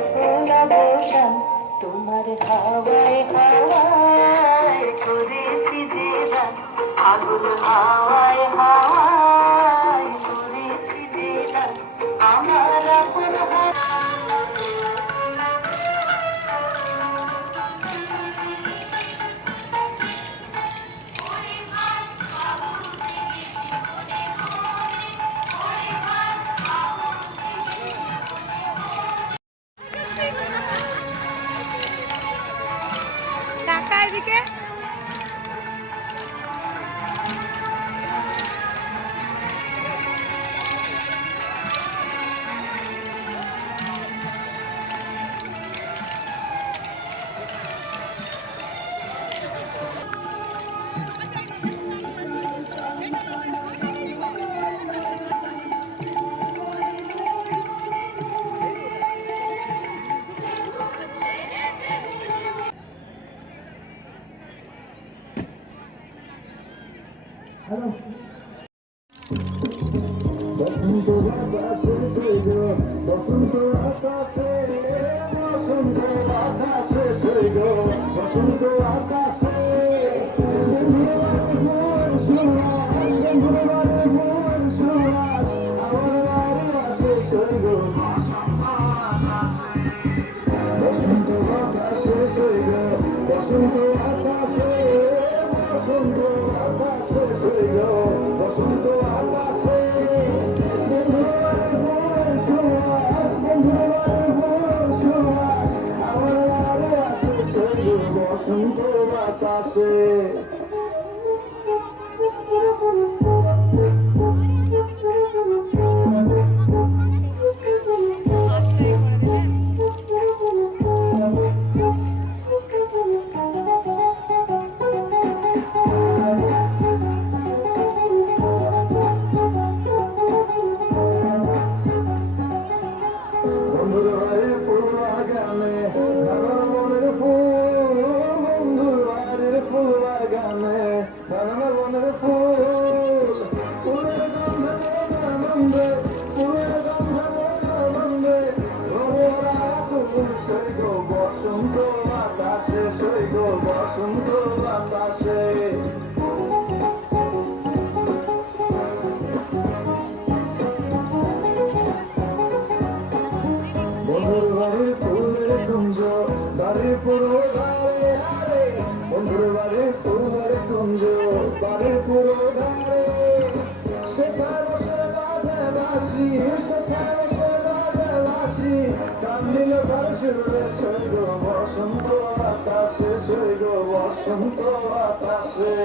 ব্যাকুল অবসান তোমার হাওয়ায় হাওয়ায় করেছি যে গান পাগল হাওয়ায় হাওয়ায় করেছি যে গান আমার আপন টাকা এদিকে বসন্ত বাতাসে সৈগ বসন্ত আকাশে বসন্ত আকাশে সৈগ বসন্ত আকাশে বন্ধুবারে ভুবন সুহাস আমার বাড়ি আসে সৈগ বসন্ত আকাশে সৈগ বসন্ত আকাশে বসন্ত আকাশে সৈগ বসন্ত আকাশে বসন্ত বাতাসে বন্ধুর বাড়ির ফুল বাগানে নানান বনের ফুল বন্ধুর বাড়ির ফুল বাগানে নানান বনের ফুল ফুলের গন্ধে আনন্দে ফুলের গন্ধে আনন্দে ভরা আকুল সৈগ বসন্ত বাতাসে সৈগ বসন্ত বাতাসে বন্ধুর বাড়ির ফুলের কুঞ্জ বাড়ির পুরো ধারে আরে বন্ধুর বাড়ির ফুলের কুঞ্জ বাড়ির পুরো ধারে সেখানে বসে বাজে বাঁশি সেখানে বসে বাজে বাঁশি গান দিল তার সুরে সৈগ বসন্ত বাতাসে সৈগ বসন্ত বাতাসে